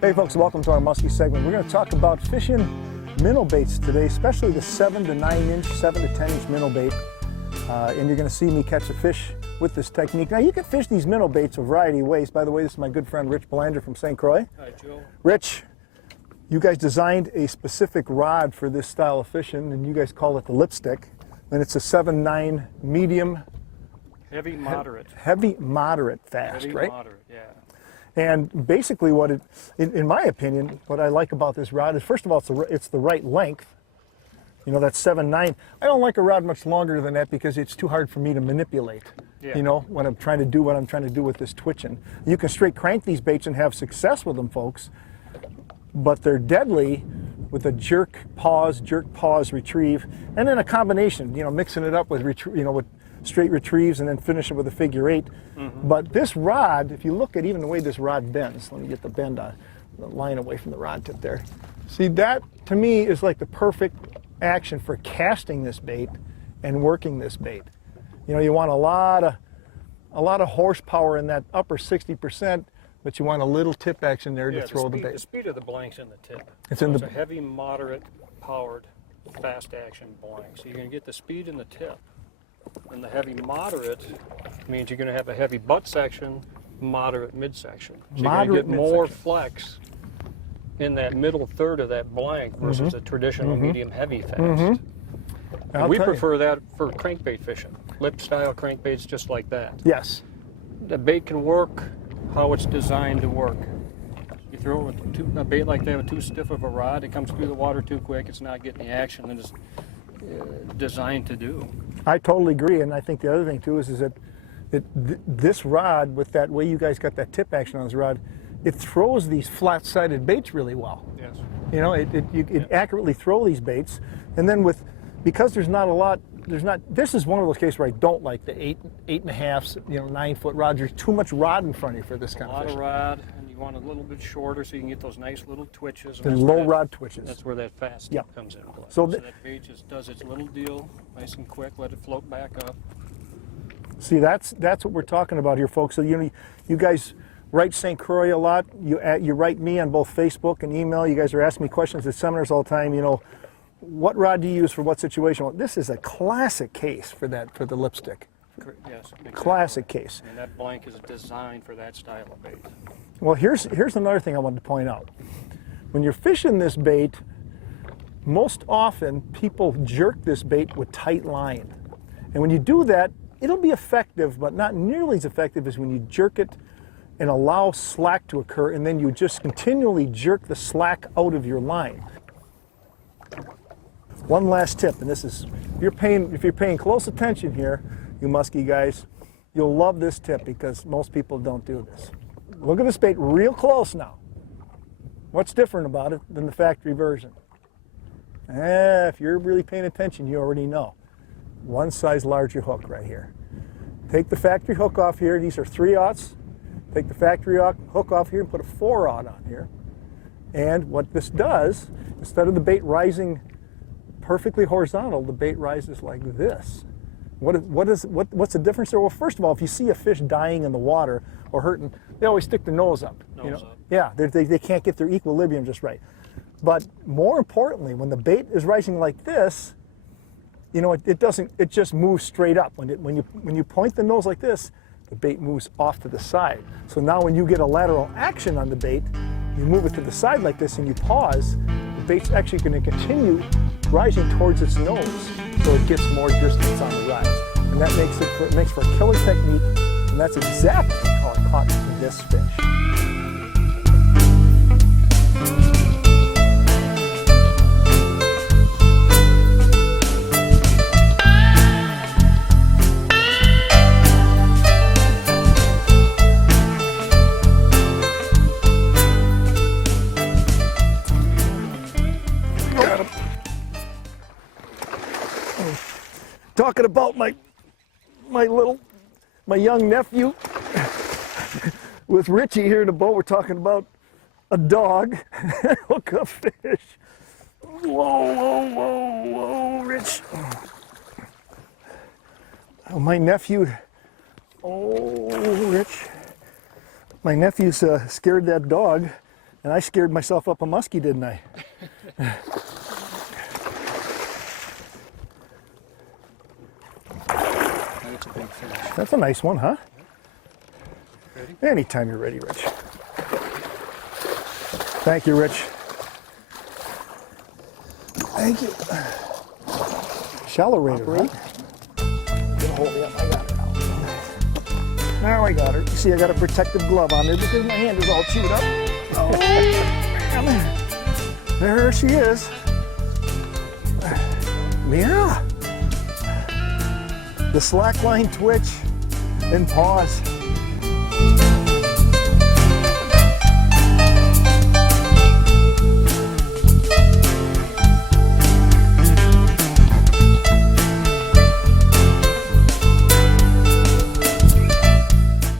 Hey folks, welcome to our Musky segment. We're going to talk about fishing minnow baits today, especially the 7 to 9 inch, 7 to 10 inch minnow bait. And you're going to see me catch a fish with this technique. Now you can fish these minnow baits a variety of ways. By the way, this is my good friend Rich Belanger from St. Croix. Hi Joe. Rich, you guys designed a specific rod for this style of fishing, and you guys call it the lipstick. And it's a 7-9 medium. Heavy moderate. Heavy moderate fast, Heavy right? moderate, yeah. And basically what it, in my opinion, what I like about this rod is, first of all, it's the right length. You know, that's 7-9. I don't like a rod much longer than that because it's too hard for me to manipulate, Yeah. you know, when I'm trying to do what I'm trying to do with this twitching. You can straight crank these baits and have success with them, folks, but they're deadly with a jerk, pause, retrieve, and then a combination, you know, mixing it up with, with straight retrieves and then finish it with a figure 8. But this rod, if you look at even the way this rod bends, let me get the bend on the line away from the rod tip there. See, that to me is like the perfect action for casting this bait and working this bait. You know, you want a lot of horsepower in that upper 60%, but you want a little tip action there to throw the bait. The speed of the blank's in the tip. It's a heavy, moderate, powered, fast action blank. So you're going to get the speed in the tip. And the heavy moderate means you're going to have a heavy butt section, moderate midsection. So you're going to get more flex in that middle third of that blank versus a traditional medium heavy fast. And we prefer that for crankbait fishing. Lip style crankbaits just like that. Yes. The bait can work how it's designed to work. You throw a bait like that with too stiff of a rod, it comes through the water too quick, it's not getting the action that it's designed to do. I totally agree, and I think the other thing too is that this rod, with that way you guys got that tip action on this rod, it throws these flat-sided baits really well. Yes. You know, it accurately throw these baits, and then because there's not a lot, this is one of those cases where I don't like the 8.5, 9 foot rods. There's too much rod in front of you for this kind of fishing. A lot of rod, and you want a little bit shorter so you can get those nice little twitches. The low rod twitches. That's where that fast tip comes in play. So that bait just does its little deal, nice and quick, let it float back up. See, that's what we're talking about here, folks. So you guys write St. Croix a lot. You write me on both Facebook and email. You guys are asking me questions at seminars all the time. You know, what rod do you use for what situation? Well, this is a classic case for the lipstick. Yes, exactly. Classic case. And that blank is designed for that style of bait. Well, here's another thing I wanted to point out. When you're fishing this bait, most often people jerk this bait with tight line. And when you do that, it'll be effective, but not nearly as effective as when you jerk it and allow slack to occur, and then you just continually jerk the slack out of your line. One last tip, and this is, if you're paying close attention here, you musky guys, you'll love this tip because most people don't do this. Look at this bait real close now. What's different about it than the factory version? If you're really paying attention, you already know. One size larger hook right here. Take the factory hook off here. These are 3/0. Take the factory hook off here and put a 4/0 on here. And what this does, instead of the bait rising perfectly horizontal, the bait rises like this. What's the difference there? Well, first of all, if you see a fish dying in the water or hurting, they always stick their nose up. Up. Yeah, they can't get their equilibrium just right. But more importantly, when the bait is rising like this, you know, it just moves straight up. When you point the nose like this, the bait moves off to the side. So now when you get a lateral action on the bait, you move it to the side like this and you pause, the bait's actually going to continue rising towards its nose, so it gets more distance on the rise. And that makes for a killer technique, and that's exactly how I caught this fish. Talking about my young nephew with Richie here in the boat. We're talking about a dog hook a fish. Whoa, Rich. Oh, my nephew. Oh, Rich. My nephew's scared that dog And I scared myself up a muskie, didn't I? That's a big fish. That's a nice one, huh? Ready? Anytime you're ready, Rich. Thank you, Rich. Thank you. Shallow rated, right? Get a hold, yep, I got her now. Now I got her. You see, I got a protective glove on there because my hand is all chewed up. Oh, man. There she is. Yeah. The slackline twitch and pause.